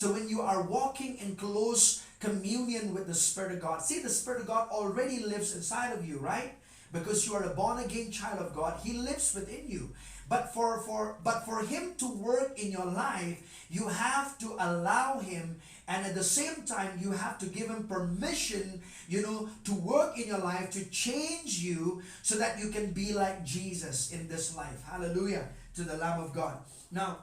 So when you are walking in close communion with the Spirit of God, see, the Spirit of God already lives inside of you, right? Because you are a born again child of God, He lives within you. But for Him to work in your life, you have to allow Him, and at the same time you have to give Him permission, to work in your life, to change you so that you can be like Jesus in this life. Hallelujah to the Lamb of God. Now,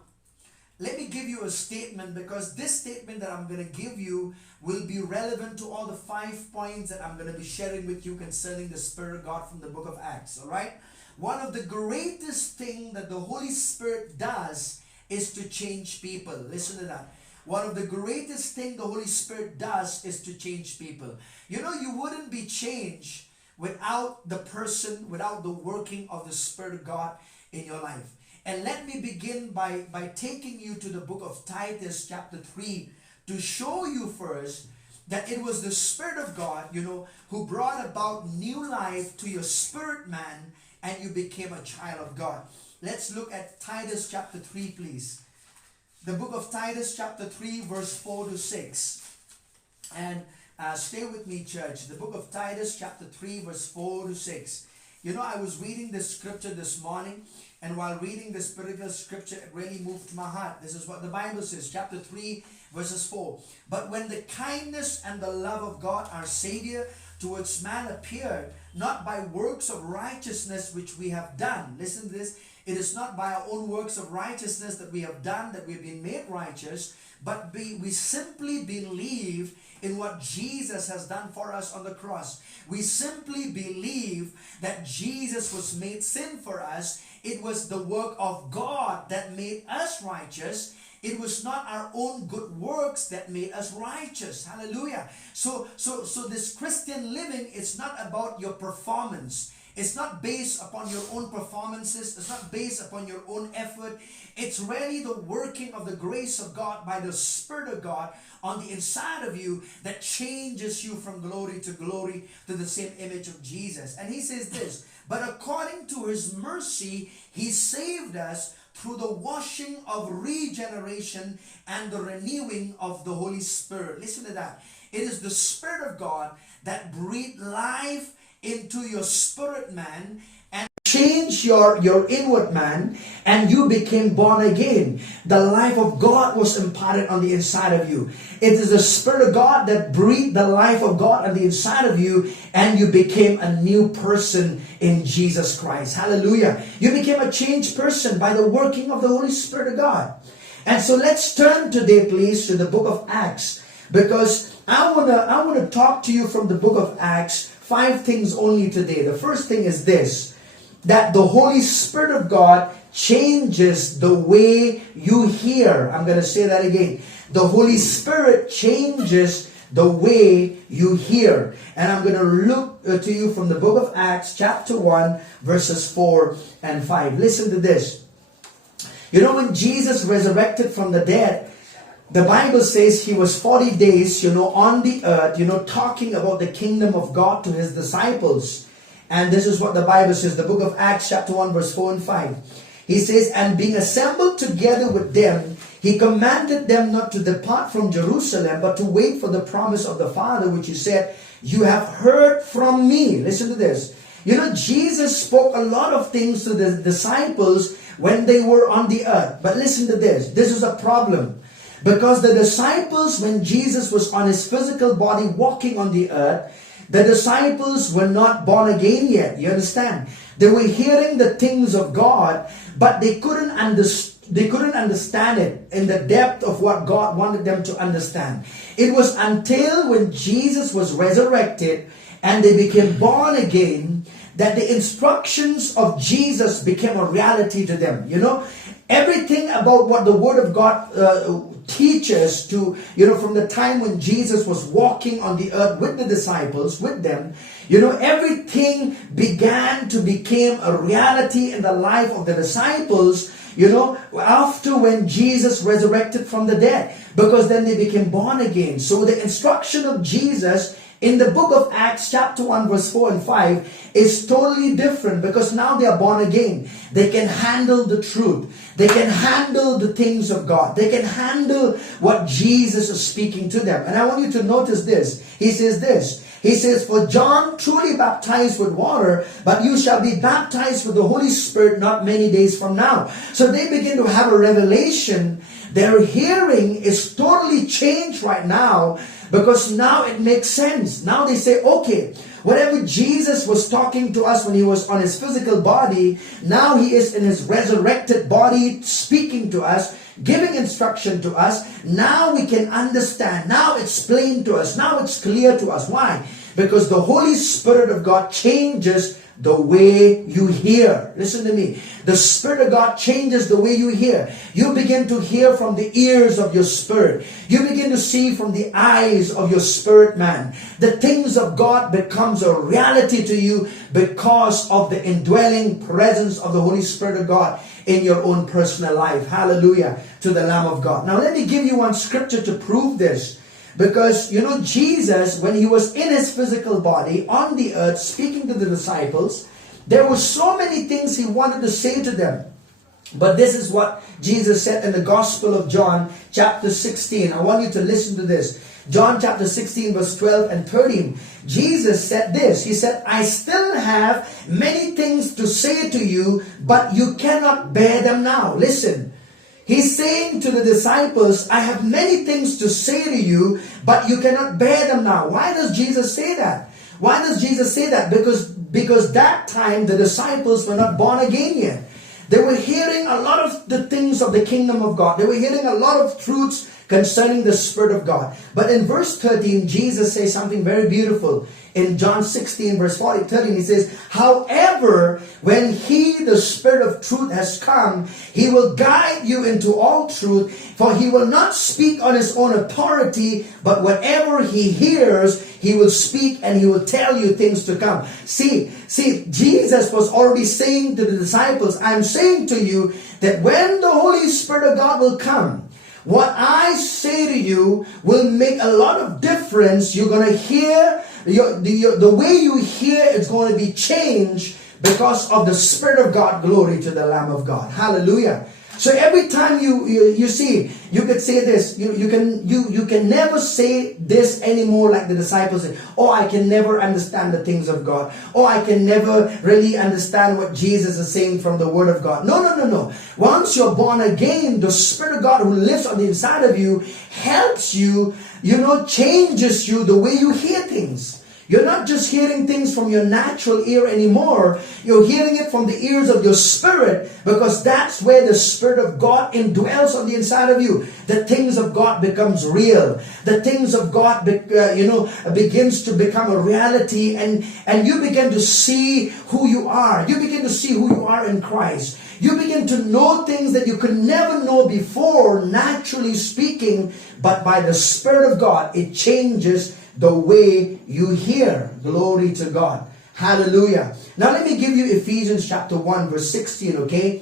let me give you a statement, because this statement that I'm going to give you will be relevant to all the 5 points that I'm going to be sharing with you concerning the Spirit of God from the book of Acts. All right? One of the greatest things that the Holy Spirit does is to change people. Listen to that. One of the greatest things the Holy Spirit does is to change people. You wouldn't be changed without the person, without the working of the Spirit of God in your life. And let me begin by taking you to the book of Titus chapter 3 to show you first that it was the Spirit of God, who brought about new life to your spirit man, and you became a child of God. Let's look at Titus chapter 3, please. The book of Titus chapter 3 verse 4 to 6. And stay with me, church. The book of Titus chapter 3 verse 4 to 6. I was reading this scripture this morning, and while reading this particular scripture, it really moved my heart. This is what the Bible says, chapter 3, verses 4. But when the kindness and the love of God, our Savior, towards man appeared, not by works of righteousness which we have done. Listen to this. It is not by our own works of righteousness that we have done, that we've been made righteous, but we simply believe in what Jesus has done for us on the cross. We simply believe that Jesus was made sin for us. It was the work of God that made us righteous. It was not our own good works that made us righteous. Hallelujah. So this Christian living is not about your performance. It's not based upon your own performances. It's not based upon your own effort. It's really the working of the grace of God by the Spirit of God on the inside of you that changes you from glory to the same image of Jesus. And he says this, but according to his mercy, he saved us through the washing of regeneration and the renewing of the Holy Spirit. Listen to that. It is the Spirit of God that breathed life into your spirit man and changed your inward man, and you became born again. The life of God was imparted on the inside of you. It is the Spirit of God that breathed the life of God on the inside of you, and you became a new person in Jesus Christ. Hallelujah. You became a changed person by the working of the Holy Spirit of God. And so let's turn today, please, to the book of Acts, because I want to talk to you from the book of Acts 5 things only today. The first thing is this, that the Holy Spirit of God changes the way you hear. I'm going to say that again. The Holy Spirit changes the way you hear. And I'm going to look to you from the book of Acts chapter 1 verses 4 and 5. Listen to this. When Jesus resurrected from the dead, the Bible says he was 40 days, on the earth, talking about the kingdom of God to his disciples. And this is what the Bible says, the book of Acts chapter 1 verse 4 and 5. He says, and being assembled together with them, he commanded them not to depart from Jerusalem, but to wait for the promise of the Father, which he said, you have heard from me. Listen to this. Jesus spoke a lot of things to the disciples when they were on the earth. But listen to this. This is a problem. Because the disciples, when Jesus was on his physical body walking on the earth, the disciples were not born again yet. You understand? They were hearing the things of God, but they couldn't understand it in the depth of what God wanted them to understand. It was until when Jesus was resurrected and they became born again that the instructions of Jesus became a reality to them. Everything about what the Word of God teaches to, from the time when Jesus was walking on the earth with the disciples, with them, everything began to become a reality in the life of the disciples, after when Jesus resurrected from the dead, because then they became born again. So the instruction of Jesus In the book of Acts, chapter 1, verse 4 and 5, is totally different because now they are born again. They can handle the truth. They can handle the things of God. They can handle what Jesus is speaking to them. And I want you to notice this. He says this. He says, for John truly baptized with water, but you shall be baptized with the Holy Spirit not many days from now. So they begin to have a revelation. Their hearing is totally changed right now because now it makes sense. Now they say, okay, whatever Jesus was talking to us when he was on his physical body, now he is in his resurrected body speaking to us, giving instruction to us. Now we can understand. Now it's plain to us. Now it's clear to us. Why? Because the Holy Spirit of God changes the way you hear. Listen to me. The Spirit of God changes the way you hear. You begin to hear from the ears of your spirit. You begin to see from the eyes of your spirit man. The things of God becomes a reality to you because of the indwelling presence of the Holy Spirit of God in your own personal life. Hallelujah to the Lamb of God. Now let me give you one scripture to prove this. Because, you know, Jesus, when he was in his physical body on the earth speaking to the disciples, there were so many things he wanted to say to them. But this is what Jesus said in the Gospel of John chapter 16. I want you to listen to this. John chapter 16 verse 12 and 13. Jesus said this. He said, I still have many things to say to you, but you cannot bear them now. Listen. He's saying to the disciples, I have many things to say to you, but you cannot bear them now. Why does Jesus say that? Why does Jesus say that? Because that time the disciples were not born again yet. They were hearing a lot of the things of the kingdom of God. They were hearing a lot of truths concerning the Spirit of God. But in verse 13, Jesus says something very beautiful. In John 16 verse 13, he says, however, when he, the Spirit of truth, has come, he will guide you into all truth, for he will not speak on his own authority, but whatever he hears, he will speak and he will tell you things to come. See, Jesus was already saying to the disciples, I'm saying to you that when the Holy Spirit of God will come, what I say to you will make a lot of difference. You're going to hear, the way you hear is going to be changed because of the Spirit of God. Glory to the Lamb of God. Hallelujah. So every time you see, you could say this, you can never say this anymore like the disciples said. Oh, I can never understand the things of God. Oh, I can never really understand what Jesus is saying from the Word of God. No. Once you're born again, the Spirit of God who lives on the inside of you helps you, changes you the way you hear things. You're not just hearing things from your natural ear anymore. You're hearing it from the ears of your spirit, because that's where the Spirit of God indwells on the inside of you. The things of God becomes real. The things of God, begins to become a reality, and you begin to see who you are. You begin to see who you are in Christ. You begin to know things that you could never know before, naturally speaking, but by the Spirit of God, it changes the way you hear. Glory to God. Hallelujah. Now let me give you Ephesians chapter 1 verse 16, okay?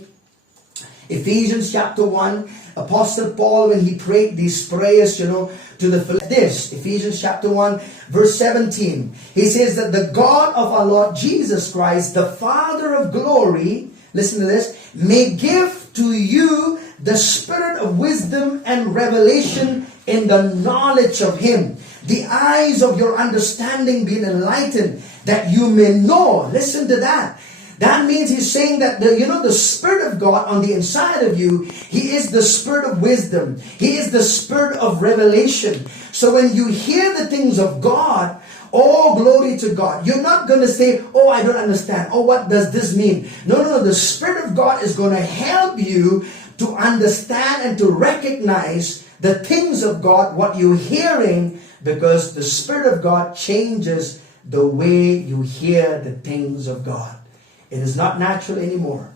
Ephesians chapter 1, Apostle Paul, when he prayed these prayers, to this, Ephesians chapter 1 verse 17, he says that the God of our Lord Jesus Christ, the Father of glory, listen to this, may give to you the spirit of wisdom and revelation in the knowledge of Him. The eyes of your understanding being enlightened, that you may know. Listen to that. That means he's saying that the Spirit of God on the inside of you, He is the Spirit of wisdom. He is the Spirit of revelation. So when you hear the things of God, oh, glory to God, you're not going to say, oh, I don't understand. Oh, what does this mean? No. The Spirit of God is going to help you to understand and to recognize the things of God, what you're hearing, because the Spirit of God changes the way you hear the things of God. It is not natural anymore.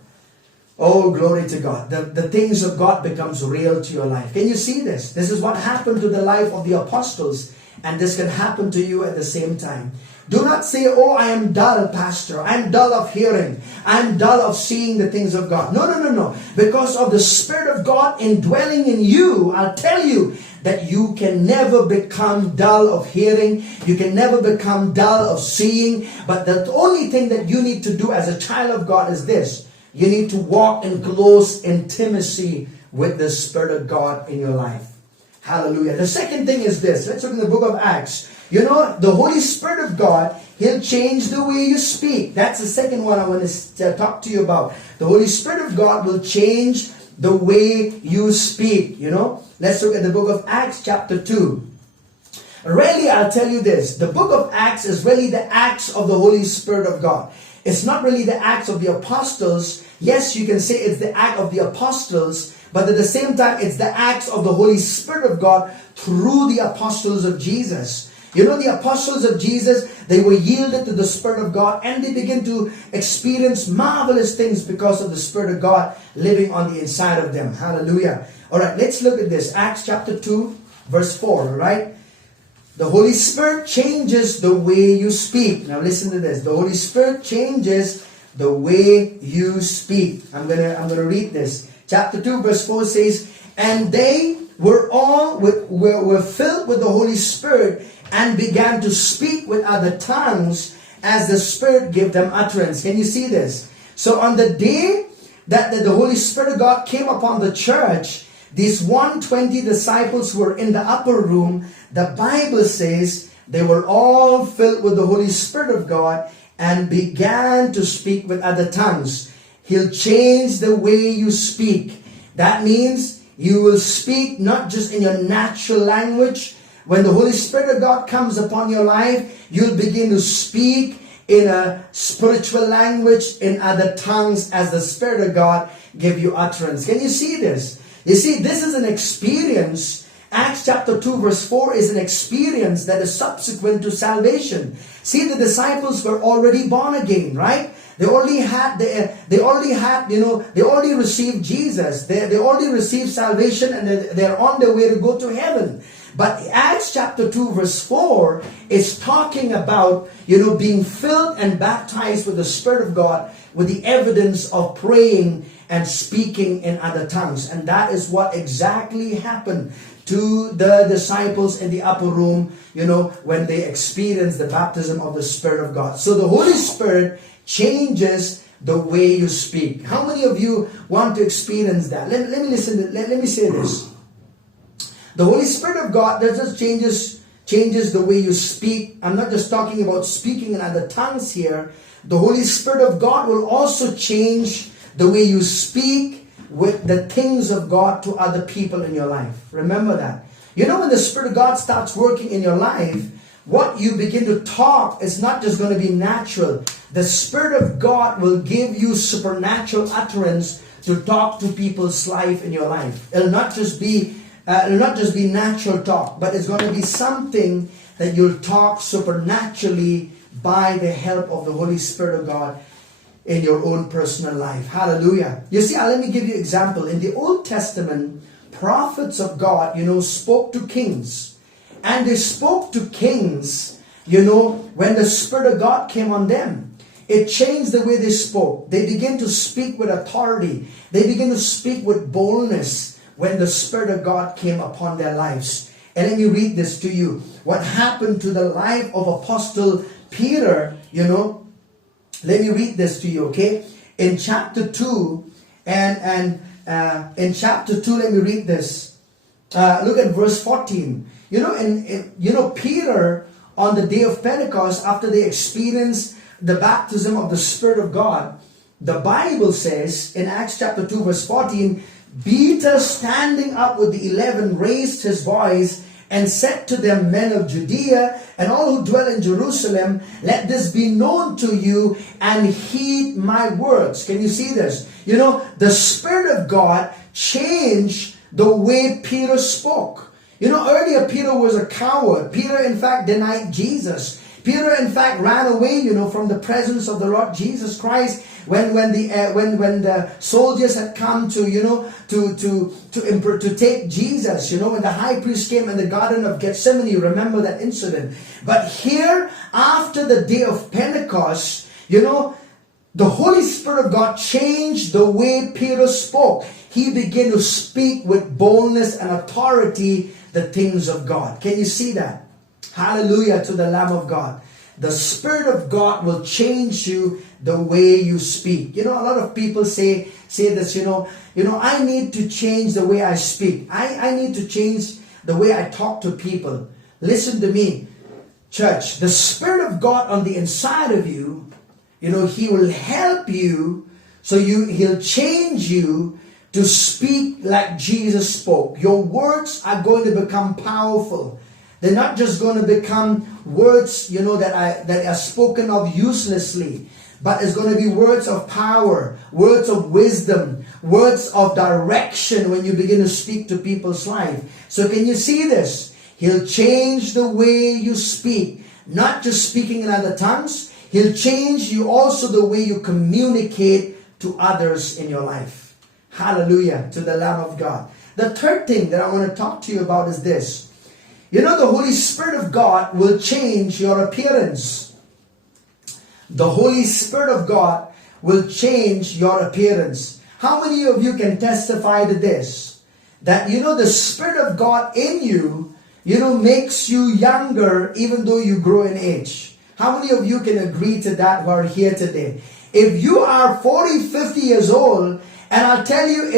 Oh, glory to God. The things of God becomes real to your life. Can you see this? This is what happened to the life of the apostles, and this can happen to you at the same time. Do not say, oh, I am dull, pastor. I am dull of hearing. I am dull of seeing the things of God. No. Because of the Spirit of God indwelling in you, I'll tell you that you can never become dull of hearing. You can never become dull of seeing. But the only thing that you need to do as a child of God is this. You need to walk in close intimacy with the Spirit of God in your life. Hallelujah. The second thing is this. Let's look in the book of Acts. You know, the Holy Spirit of God, He'll change the way you speak. That's the second one I want to talk to you about. The Holy Spirit of God will change the way you speak. You know, let's look at the book of Acts chapter 2. Really, I'll tell you this. The book of Acts is really the acts of the Holy Spirit of God. It's not really the acts of the apostles. Yes, you can say it's the act of the apostles, but at the same time, it's the acts of the Holy Spirit of God through the apostles of Jesus. You know, the apostles of Jesus, they were yielded to the Spirit of God and they began to experience marvelous things because of the Spirit of God living on the inside of them. Hallelujah. All right, let's look at this. Acts chapter 2, verse 4, all right? The Holy Spirit changes the way you speak. Now listen to this. The Holy Spirit changes the way you speak. I'm gonna read this. Chapter 2, verse 4 says, and they were all were filled with the Holy Spirit and began to speak with other tongues as the Spirit gave them utterance. Can you see this? So on the day that the Holy Spirit of God came upon the church, these 120 disciples who were in the upper room, the Bible says they were all filled with the Holy Spirit of God and began to speak with other tongues. He'll change the way you speak. That means you will speak not just in your natural language. When the Holy Spirit of God comes upon your life, you'll begin to speak in a spiritual language, in other tongues, as the Spirit of God give you utterance. Can you see this? You see, this is an experience. Acts chapter 2 verse 4 is an experience that is subsequent to salvation. See, the disciples were already born again, right? They already received Jesus. They already received salvation and they're on their way to go to heaven. But Acts chapter 2 verse 4 is talking about, being filled and baptized with the Spirit of God with the evidence of praying and speaking in other tongues. And that is what exactly happened to the disciples in the upper room, when they experienced the baptism of the Spirit of God. So the Holy Spirit changes the way you speak. How many of you want to experience that? Let me say this. The Holy Spirit of God doesn't changes the way you speak. I'm not just talking about speaking in other tongues here. The Holy Spirit of God will also change the way you speak with the things of God to other people in your life. Remember that. When the Spirit of God starts working in your life, what you begin to talk is not just going to be natural. The Spirit of God will give you supernatural utterance to talk to people's life in your life. It'll not just be natural talk, but it's going to be something that you'll talk supernaturally by the help of the Holy Spirit of God in your own personal life. Hallelujah. You see, let me give you an example. In the Old Testament, prophets of God, spoke to kings. And they spoke to kings, when the Spirit of God came on them. It changed the way they spoke. They began to speak with authority. They began to speak with boldness when the Spirit of God came upon their lives. And let me read this to you. What happened to the life of Apostle Peter, let me read this to you, okay? In chapter 2, in chapter 2, let me read this. Look at verse 14. Peter, on the day of Pentecost, after they experienced the baptism of the Spirit of God, the Bible says in Acts chapter 2, verse 14, Peter, standing up with the 11, raised his voice and said to them, men of Judea and all who dwell in Jerusalem, let this be known to you and heed my words. Can you see this? The Spirit of God changed the way Peter spoke. Earlier Peter was a coward. Peter, in fact, denied Jesus. Peter, in fact, ran away, from the presence of the Lord Jesus Christ when the soldiers had come to take Jesus. When the high priest came in the Garden of Gethsemane, remember that incident. But here, after the day of Pentecost, the Holy Spirit of God changed the way Peter spoke. He began to speak with boldness and authority the things of God. Can you see that? Hallelujah to the Lamb of God. The Spirit of God will change you the way you speak. You know, a lot of people say this, I need to change the way I speak. I need to change the way I talk to people. Listen to me, church. The Spirit of God on the inside of you, He will help you. So He'll change you to speak like Jesus spoke. Your words are going to become powerful. They're not just going to become words, that are spoken of uselessly, but it's going to be words of power, words of wisdom, words of direction when you begin to speak to people's life. So can you see this? He'll change the way you speak, not just speaking in other tongues. He'll change you also the way you communicate to others in your life. Hallelujah to the Lamb of God. The third thing that I want to talk to you about is this. The Holy Spirit of God will change your appearance. The Holy Spirit of God will change your appearance. How many of you can testify to this? That the Spirit of God in you, makes you younger even though you grow in age. How many of you can agree to that who are here today? If you are 40, 50 years old, and I'll tell you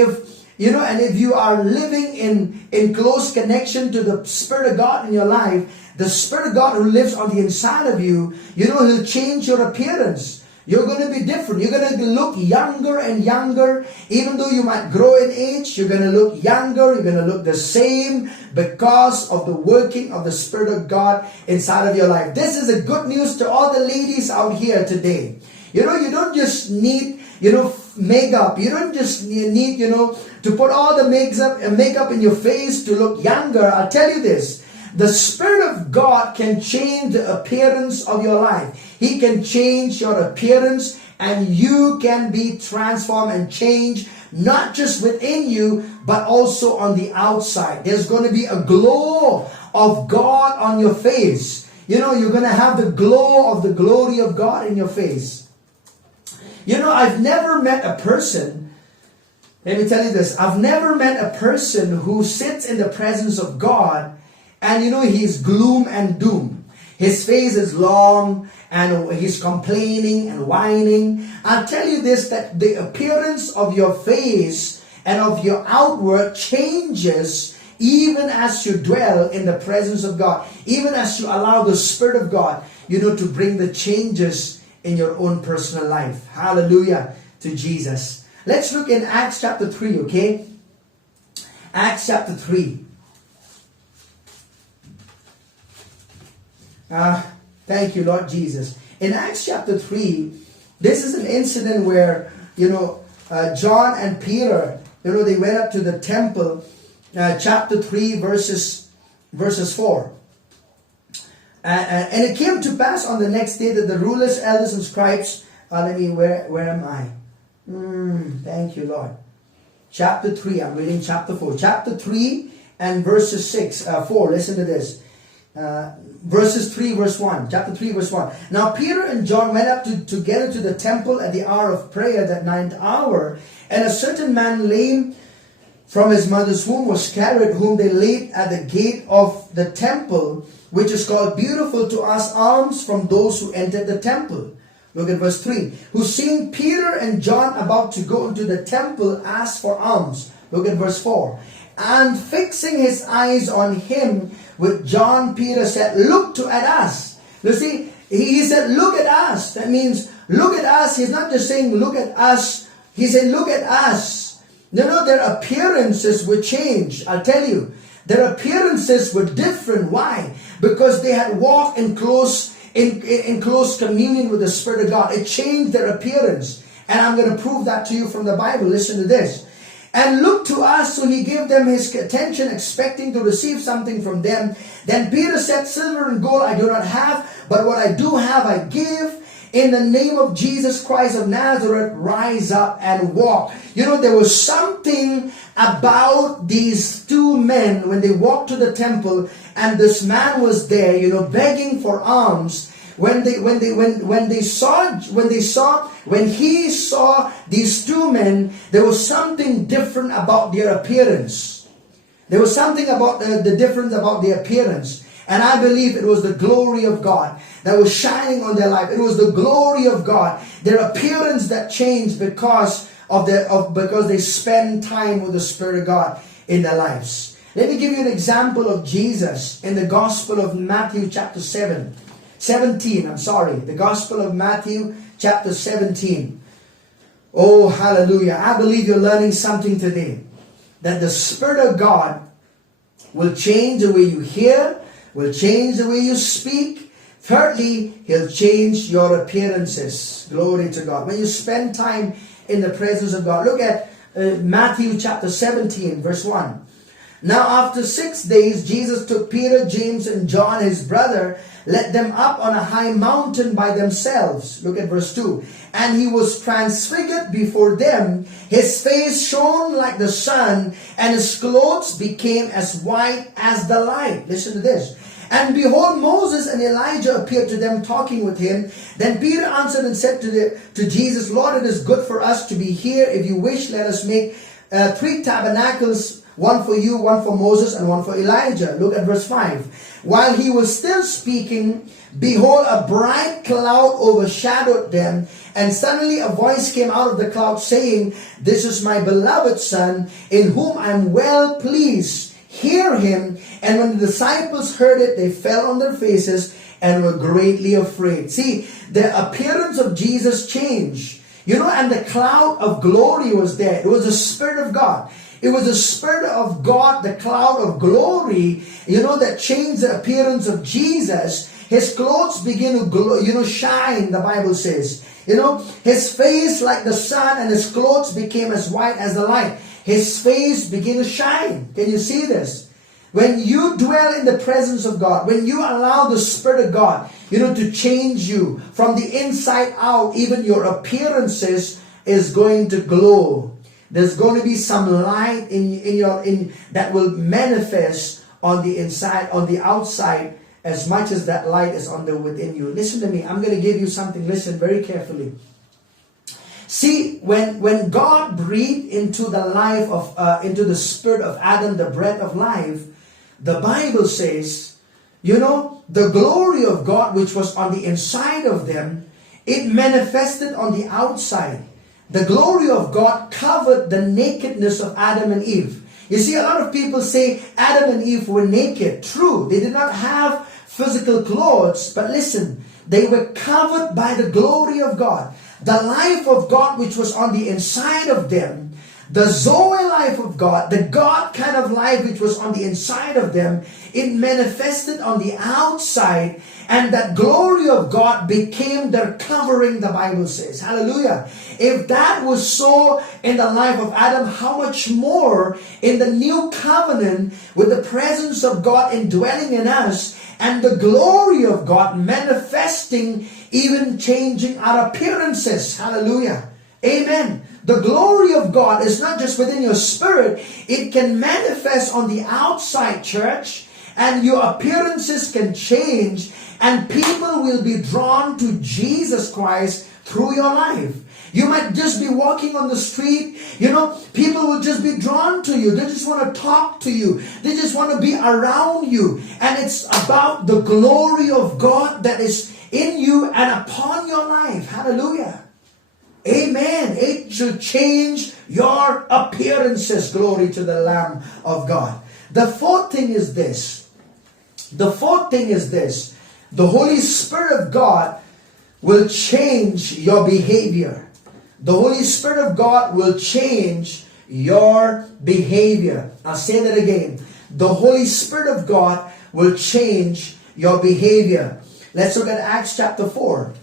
and if you are living in close connection to the Spirit of God in your life, the Spirit of God who lives on the inside of you, He'll change your appearance. You're going to be different. You're going to look younger and younger. Even though you might grow in age, you're going to look younger. You're going to look the same because of the working of the Spirit of God inside of your life. This is a good news to all the ladies out here today. You don't just need, makeup. You don't just need, to put all the makeup in your face to look younger. I'll tell you this. The Spirit of God can change the appearance of your life. He can change your appearance, and you can be transformed and changed, not just within you, but also on the outside. There's going to be a glow of God on your face. You're going to have the glow of the glory of God in your face. I've never met a person, let me tell you this, I've never met a person who sits in the presence of God and he's gloom and doom. His face is long and he's complaining and whining. I'll tell you this, that the appearance of your face and of your outward changes even as you dwell in the presence of God, even as you allow the Spirit of God, to bring the changes in your own personal life. Hallelujah to Jesus. Let's look in Acts chapter 3, okay? Acts chapter 3. Thank you, Lord Jesus. In Acts chapter 3, this is an incident where, John and Peter, they went up to the temple, chapter 3, verses 4. And it came to pass on the next day that the rulers, elders, and scribes, where am I? Thank you, Lord. Chapter 3, I'm reading chapter 4. Chapter 3 and verses 4, listen to this. Verses 3, verse 1. Chapter 3, verse 1. Now Peter and John went up together to the temple at the hour of prayer, that ninth hour. And a certain man lame from his mother's womb was carried, whom they laid at the gate of the temple, which is called Beautiful, to ask alms from those who entered the temple. Look at verse 3. Who, seeing Peter and John about to go into the temple, asked for alms. Look at verse 4. And fixing his eyes on him with John, Peter said, Look at us. You see, he said, look at us. That means, look at us. He's not just saying, look at us. He said, look at us. Their appearances were changed. I'll tell you. Their appearances were different. Why? Because they had walked in close communion with the Spirit of God. It changed their appearance. And I'm going to prove that to you from the Bible. Listen to this. And look to us, so he gave them his attention, expecting to receive something from them. Then Peter said, Silver and gold I do not have, but what I do have I give. In the name of Jesus Christ of Nazareth, rise up and walk. There was something about these two men when they walked to the temple, and this man was there, begging for alms. When he saw these two men, there was something different about their appearance. There was something about the difference about the appearance. And I believe it was the glory of God that was shining on their life. It was the glory of God, their appearance that changed because because they spend time with the Spirit of God in their lives. Let me give you an example of Jesus in the Gospel of Matthew chapter 17. The Gospel of Matthew chapter 17. Oh, hallelujah. I believe you're learning something today. That the Spirit of God will change the way you hear, will change the way you speak. Thirdly, He'll change your appearances. Glory to God. When you spend time in the presence of God. Look at Matthew chapter 17, verse 1. Now after 6 days, Jesus took Peter, James, and John, his brother, led them up on a high mountain by themselves. Look at verse 2. And He was transfigured before them. His face shone like the sun, and His clothes became as white as the light. Listen to this. And behold, Moses and Elijah appeared to them, talking with Him. Then Peter answered and said to Jesus, Lord, it is good for us to be here. If you wish, let us make 3 tabernacles, one for you, one for Moses, and one for Elijah. Look at verse 5. While he was still speaking, behold, a bright cloud overshadowed them, and suddenly a voice came out of the cloud saying, This is my beloved Son, in whom I am well pleased. Hear Him. And when the disciples heard it, they fell on their faces and were greatly afraid. See, the appearance of Jesus changed. And the cloud of glory was there. It was the Spirit of God. It was the Spirit of God, the cloud of glory, that changed the appearance of Jesus. His clothes begin to glow, shine, the Bible says. His face like the sun, and His clothes became as white as the light. His face began to shine. Can you see this? When you dwell in the presence of God, when you allow the Spirit of God, to change you from the inside out, even your appearances is going to glow. There's going to be some light in that will manifest on the inside, on the outside, as much as that light is on the within you. Listen to me. I'm going to give you something. Listen very carefully. See, when God breathed into the life of into the spirit of Adam, the breath of life, the Bible says, the glory of God which was on the inside of them, it manifested on the outside. The glory of God covered the nakedness of Adam and Eve. You see, a lot of people say Adam and Eve were naked. True, they did not have physical clothes, but listen, they were covered by the glory of God. The life of God which was on the inside of them, the Zoe life of God, the God kind of life which was on the inside of them, it manifested on the outside, and that glory of God became their covering, the Bible says. Hallelujah. If that was so in the life of Adam, how much more in the new covenant with the presence of God indwelling in us and the glory of God manifesting, even changing our appearances. Hallelujah. Amen. The glory of God is not just within your spirit. It can manifest on the outside, church. And your appearances can change. And people will be drawn to Jesus Christ through your life. You might just be walking on the street. People will just be drawn to you. They just want to talk to you. They just want to be around you. And it's about the glory of God that is in you and upon your life. Hallelujah. Amen. It should change your appearances. Glory to the Lamb of God. The fourth thing is this. The Holy Spirit of God will change your behavior. The Holy Spirit of God will change your behavior. I'll say that again. The Holy Spirit of God will change your behavior. Let's look at Acts chapter 4.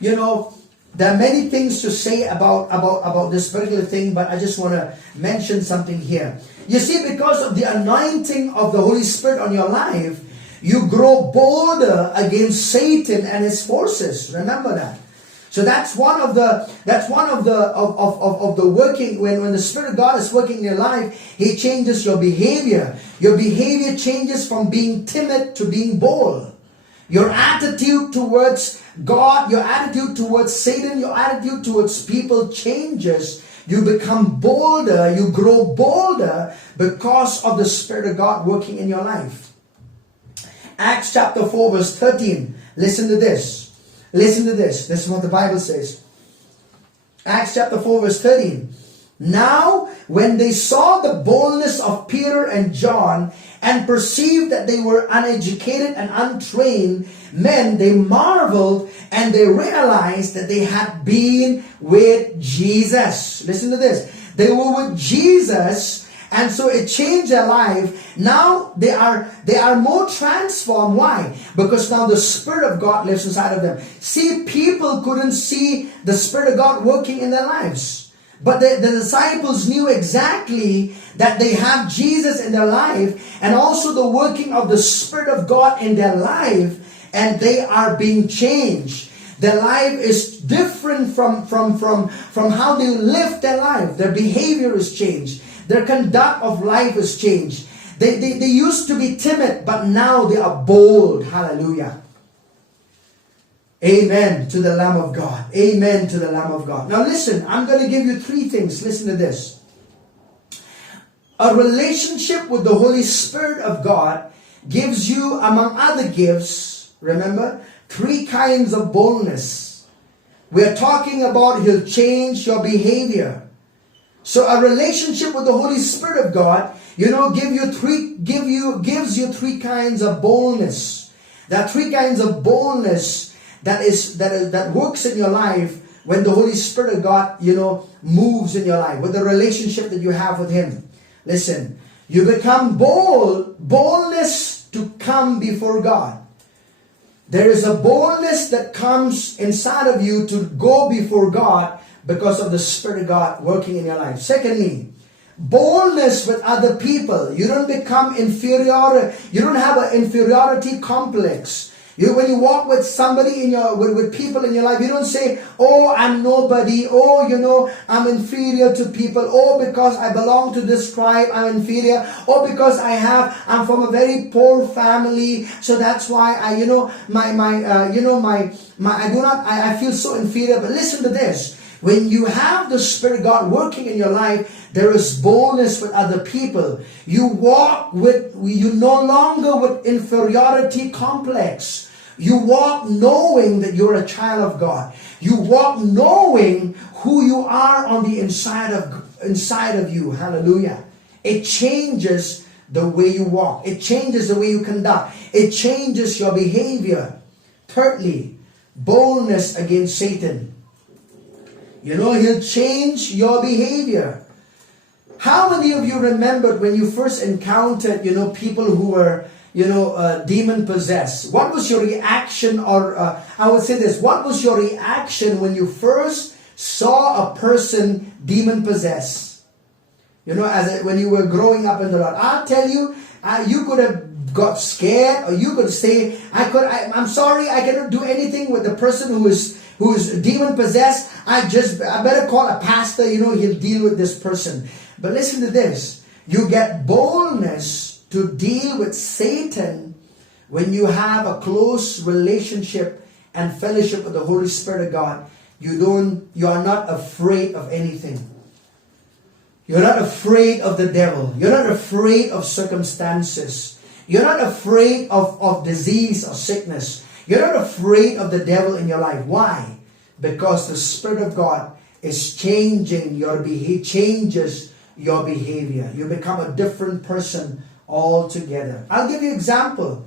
There are many things to say about this particular thing, but I just want to mention something here. You see, because of the anointing of the Holy Spirit on your life, you grow bolder against Satan and his forces. Remember that. So that's one of the working, when the Spirit of God is working in your life, He changes your behavior. Your behavior changes from being timid to being bold. Your attitude towards God, your attitude towards Satan, your attitude towards people changes You become bolder, you grow bolder because of the Spirit of God working in your life. Acts chapter 4 verse 13. Listen to this. Listen to this. This is what the Bible says. Acts chapter 4 verse 13. Now, when they saw the boldness of Peter and John and perceived that they were uneducated and untrained men, they marveled and they realized that they had been with Jesus. Listen to this. They were with Jesus, and so it changed their life. Now they are more transformed. Why? Because now the Spirit of God lives inside of them. See, people couldn't see the Spirit of God working in their lives. But the disciples knew exactly that they have Jesus in their life and also the working of the Spirit of God in their life, and they are being changed. Their life is different from how they live their life. Their behavior is changed. Their conduct of life is changed. They used to be timid, but now they are bold. Hallelujah. Amen to the Lamb of God. Amen to the Lamb of God. Now listen, I'm going to give you three things. Listen to this. A relationship with the Holy Spirit of God gives you, among other gifts, remember, three kinds of boldness. We're talking about He'll change your behavior. So a relationship with the Holy Spirit of God, gives you three kinds of boldness. There are three kinds of boldness that works in your life when the Holy Spirit of God, moves in your life, with the relationship that you have with Him. Listen, you become boldness to come before God. There is a boldness that comes inside of you to go before God because of the Spirit of God working in your life. Secondly, boldness with other people. You don't become inferior. You don't have an inferiority complex. When you walk with somebody with people in your life, you don't say, oh, I'm nobody. Oh, I'm inferior to people. Oh, because I belong to this tribe, I'm inferior. Oh, because I'm from a very poor family, so that's why I feel so inferior. But listen to this. When you have the Spirit of God working in your life, there is boldness with other people. You no longer with inferiority complex. You walk knowing that you're a child of God. You walk knowing who you are on the inside of you. Hallelujah. It changes the way you walk. It changes the way you conduct. It changes your behavior. Thirdly, boldness against Satan. He'll change your behavior. How many of you remembered when you first encountered, people who were, demon possessed? What was your reaction, or I would say this, what was your reaction when you first saw a person demon possessed? When you were growing up in the Lord. I'll tell you, you could have got scared, or you could say, I'm sorry, I cannot do anything with the person who is demon possessed. I better call a pastor, he'll deal with this person. But listen to this. You get boldness to deal with Satan when you have a close relationship and fellowship with the Holy Spirit of God. You are not afraid of anything. You're not afraid of the devil. You're not afraid of circumstances. You're not afraid of disease or sickness. You're not afraid of the devil in your life. Why? Because the Spirit of God is changing your behavior, changes your behavior. You become a different person altogether. I'll give you an example.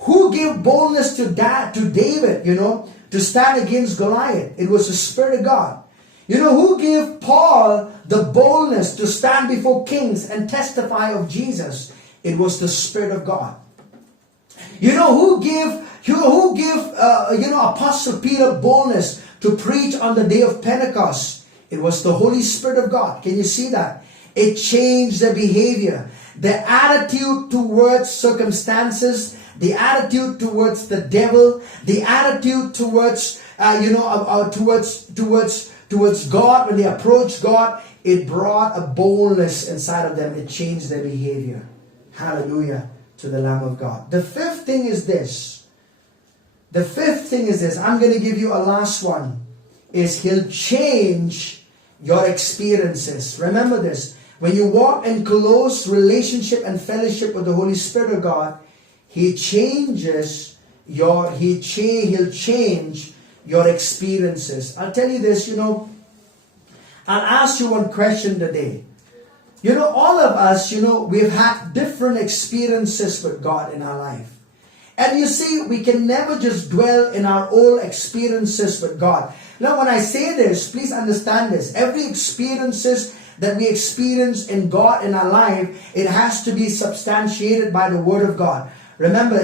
Who gave boldness to David, to stand against Goliath? It was the Spirit of God. Who gave Paul the boldness to stand before kings and testify of Jesus? It was the Spirit of God. Who gave Apostle Peter boldness to preach on the day of Pentecost? It was the Holy Spirit of God. Can you see that? It changed their behavior, their attitude towards circumstances, the attitude towards the devil, the attitude towards towards God. When they approached God, it brought a boldness inside of them. It changed their behavior. Hallelujah to the Lamb of God. The fifth thing is this. I'm going to give you a last one. Is He'll change your experiences. Remember this. When you walk in close relationship and fellowship with the Holy Spirit of God, He'll change your experiences. I'll tell you this, I'll ask you one question today. All of us, we've had different experiences with God in our life. And you see, we can never just dwell in our old experiences with God. Now, when I say this, please understand this. Every experiences that we experience in God in our life, it has to be substantiated by the Word of God. Remember,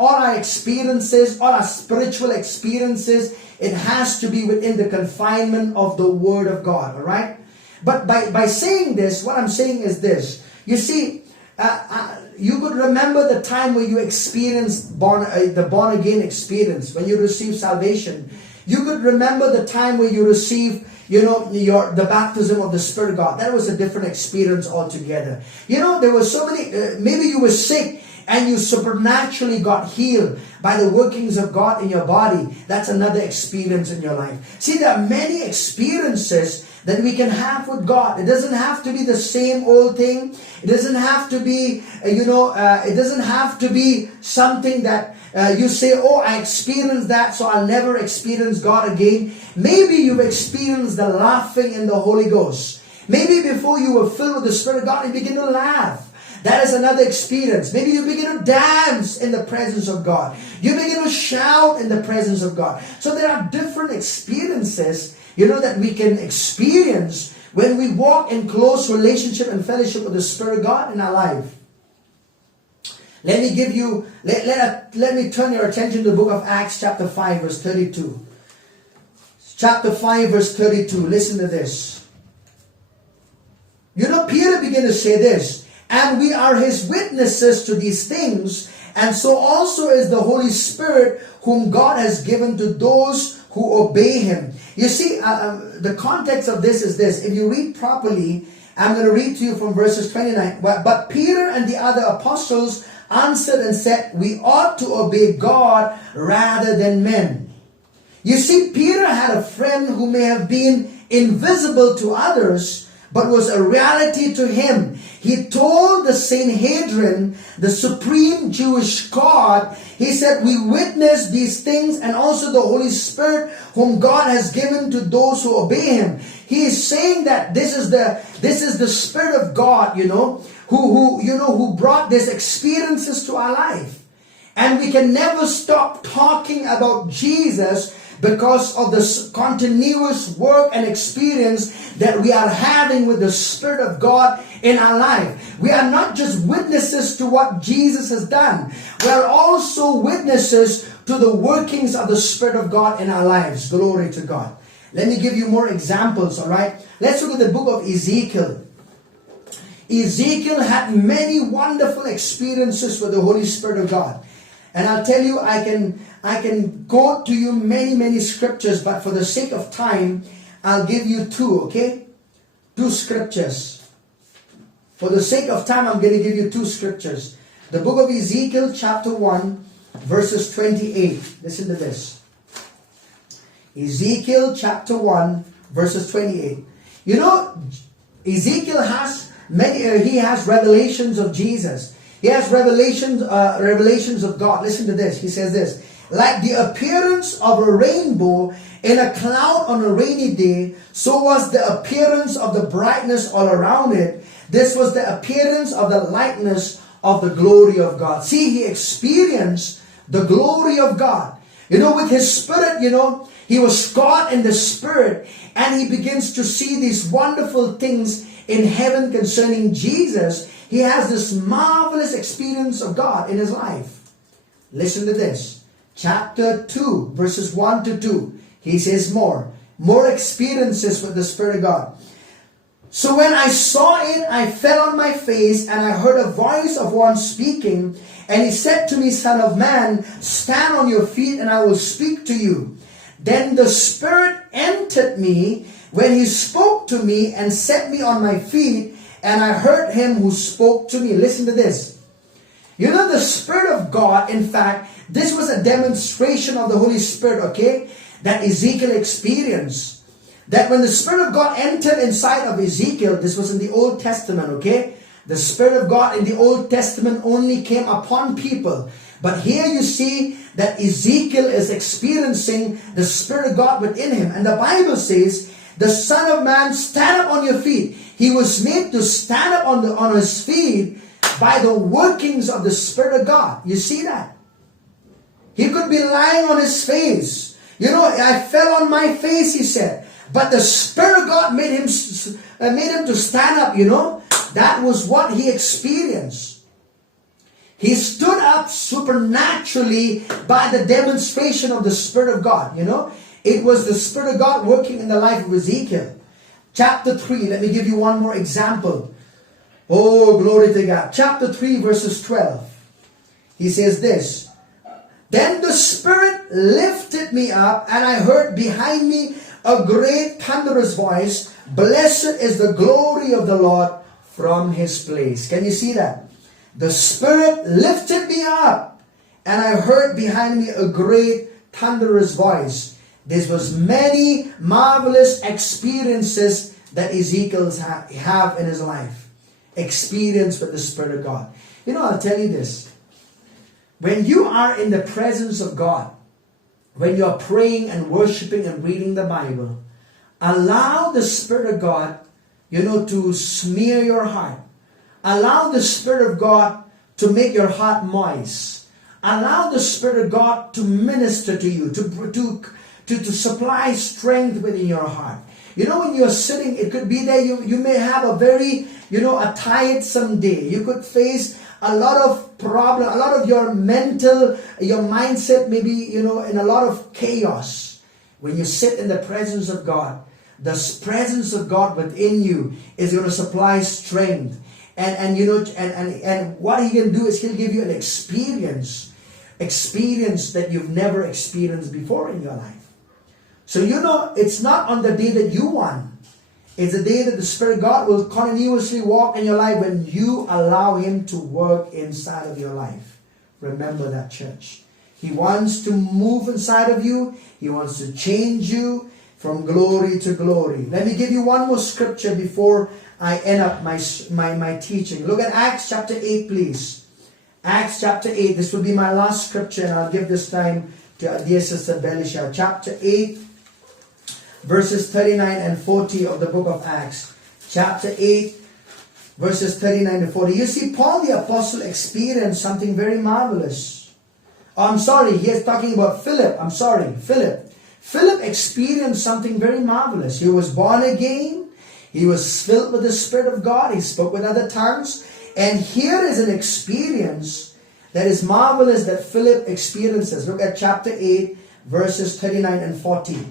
all our experiences, all our spiritual experiences, it has to be within the confinement of the Word of God, all right? But by saying this, what I'm saying is this. You see, you could remember the time when you experienced the born-again experience, when you received salvation. You could remember the time when you received the baptism of the Spirit of God. That was a different experience altogether. There were so many, maybe you were sick and you supernaturally got healed by the workings of God in your body. That's another experience in your life. See, there are many experiences that we can have with God. It doesn't have to be the same old thing. It doesn't have to be, it doesn't have to be something that you say, oh, I experienced that, so I'll never experience God again. Maybe you've experienced the laughing in the Holy Ghost. Maybe before you were filled with the Spirit of God, you begin to laugh. That is another experience. Maybe you begin to dance in the presence of God. You begin to shout in the presence of God. So there are different experiences, that we can experience when we walk in close relationship and fellowship with the Spirit of God in our life. Let me give you, let me turn your attention to the book of Acts chapter 5 verse 32. Chapter 5 verse 32. Listen to this. Peter began to say this. And we are His witnesses to these things. And so also is the Holy Spirit whom God has given to those who obey Him. You see, the context of this is this. If you read properly, I'm going to read to you from verses 29. But Peter and the other apostles answered and said, we ought to obey God rather than men. You see, Peter had a friend who may have been invisible to others, but was a reality to him. He told the Sanhedrin, the supreme Jewish God, he said, we witness these things and also the Holy Spirit whom God has given to those who obey Him. He is saying that this is the Spirit of God, who brought these experiences to our life. And we can never stop talking about Jesus because of the continuous work and experience that we are having with the Spirit of God in our life. We are not just witnesses to what Jesus has done. We are also witnesses to the workings of the Spirit of God in our lives. Glory to God. Let me give you more examples, all right? Let's look at the book of Ezekiel. Ezekiel had many wonderful experiences with the Holy Spirit of God. And I'll tell you, I can quote to you many scriptures, but for the sake of time, I'll give you two, okay? Two scriptures. For the sake of time, I'm going to give you two scriptures. The book of Ezekiel, chapter 1, verses 28. Listen to this. Ezekiel, chapter 1, verses 28. Ezekiel has he has revelations of Jesus. He has revelations of God. Listen to this. He says this. Like the appearance of a rainbow in a cloud on a rainy day, so was the appearance of the brightness all around it. This was the appearance of the likeness of the glory of God. See, he experienced the glory of God. With his spirit, he was caught in the Spirit, and he begins to see these wonderful things in heaven concerning Jesus. He has this marvelous experience of God in his life. Listen to this. Chapter 2, verses 1 to 2. He says more experiences with the Spirit of God. So when I saw it, I fell on my face, and I heard a voice of one speaking. And he said to me, Son of man, stand on your feet, and I will speak to you. Then the Spirit entered me when he spoke to me and set me on my feet, and I heard him who spoke to me. Listen to this. The Spirit of God, in fact, this was a demonstration of the Holy Spirit, okay, that Ezekiel experienced. that when the Spirit of God entered inside of Ezekiel, this was in the Old Testament, okay? The Spirit of God in the Old Testament only came upon people. But here you see that Ezekiel is experiencing the Spirit of God within him. And the Bible says, the Son of Man, stand up on your feet. He was made to stand up on his feet by the workings of the Spirit of God. You see that? He could be lying on his face. You know, I fell on my face, he said. But the Spirit of God made him to stand up, you know. That was what he experienced. He stood up supernaturally by the demonstration of the Spirit of God, you know. It was the Spirit of God working in the life of Ezekiel. Chapter 3, let me give you one more example. Oh, glory to God. Chapter 3, verses 12. He says this. Then the Spirit lifted me up, and I heard behind me a great thunderous voice. Blessed is the glory of the Lord from his place. Can you see that? The Spirit lifted me up, and I heard behind me a great thunderous voice. This was many marvelous experiences that Ezekiel have in his life. Experience with the Spirit of God. You know, I'll tell you this. When you are in the presence of God, when you are praying and worshiping and reading the Bible, allow the Spirit of God, you know, to smear your heart. Allow the Spirit of God to make your heart moist. Allow the Spirit of God to minister to you, to supply strength within your heart. You know, when you're sitting, it could be that you may have a very, you know, a tiresome day. You could face a lot of problem, a lot of your mindset may be, you know, in a lot of chaos. When you sit in the presence of God, the presence of God within you is going to supply strength. And you know, and what he can do is he'll give you an experience that you've never experienced before in your life. So you know, it's not on the day that you want. It's the day that the Spirit of God will continuously walk in your life when you allow him to work inside of your life. Remember that, church. He wants to move inside of you. He wants to change you from glory to glory. Let me give you one more scripture before I end up my teaching. Look at Acts chapter 8, please. Acts chapter 8. This will be my last scripture, and I'll give this time to dear Sister Belisha. Chapter 8, verses 39 and 40 of the book of Acts. Chapter 8, verses 39 to 40. You see, Paul the Apostle experienced something very marvelous. Oh, I'm sorry, he is talking about Philip. I'm sorry, Philip. Philip experienced something very marvelous. He was born again. He was filled with the Spirit of God. He spoke with other tongues. And here is an experience that is marvelous that Philip experiences. Look at chapter 8, verses 39 and 40.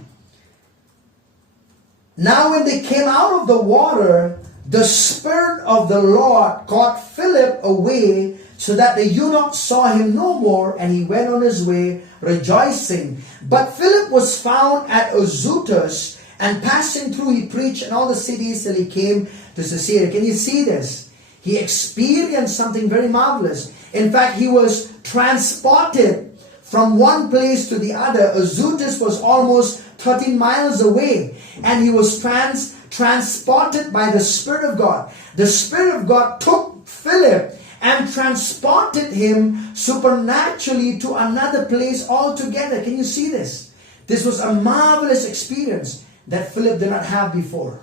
Now when they came out of the water, the Spirit of the Lord caught Philip away, so that the eunuch saw him no more, and he went on his way rejoicing. But Philip was found at Azotus, and passing through he preached in all the cities till he came to Caesarea. Can you see this? He experienced something very marvelous. In fact, he was transported from one place to the other. Azotus was almost 13 miles away, and he was transported by the Spirit of God. The Spirit of God took Philip and transported him supernaturally to another place altogether. Can you see this? This was a marvelous experience that Philip did not have before.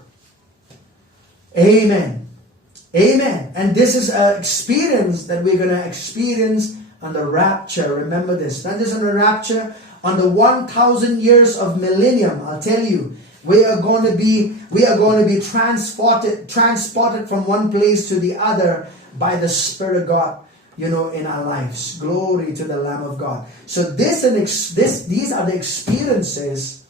Amen. Amen. And this is an experience that we're going to experience on the rapture. Remember this. Not just on the rapture, on the 1,000 years of millennium. I'll tell you, we are going to be transported from one place to the other by the Spirit of God, you know, in our lives. Glory to the Lamb of God. So these are the experiences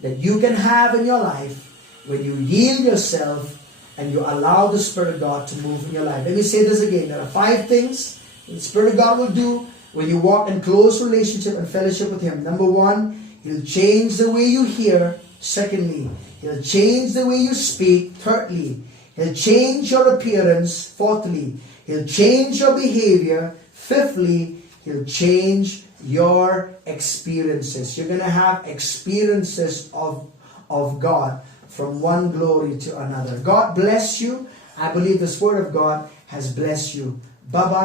that you can have in your life when you yield yourself and you allow the Spirit of God to move in your life. Let me say this again. There are 5 things the Spirit of God will do when you walk in close relationship and fellowship with him. Number 1, he'll change the way you hear. Secondly, he'll change the way you speak. Thirdly, he'll change your appearance. Fourthly, he'll change your behavior. Fifthly, he'll change your experiences. You're going to have experiences of of God from one glory to another. God bless you. I believe this word of God has blessed you. Bye-bye.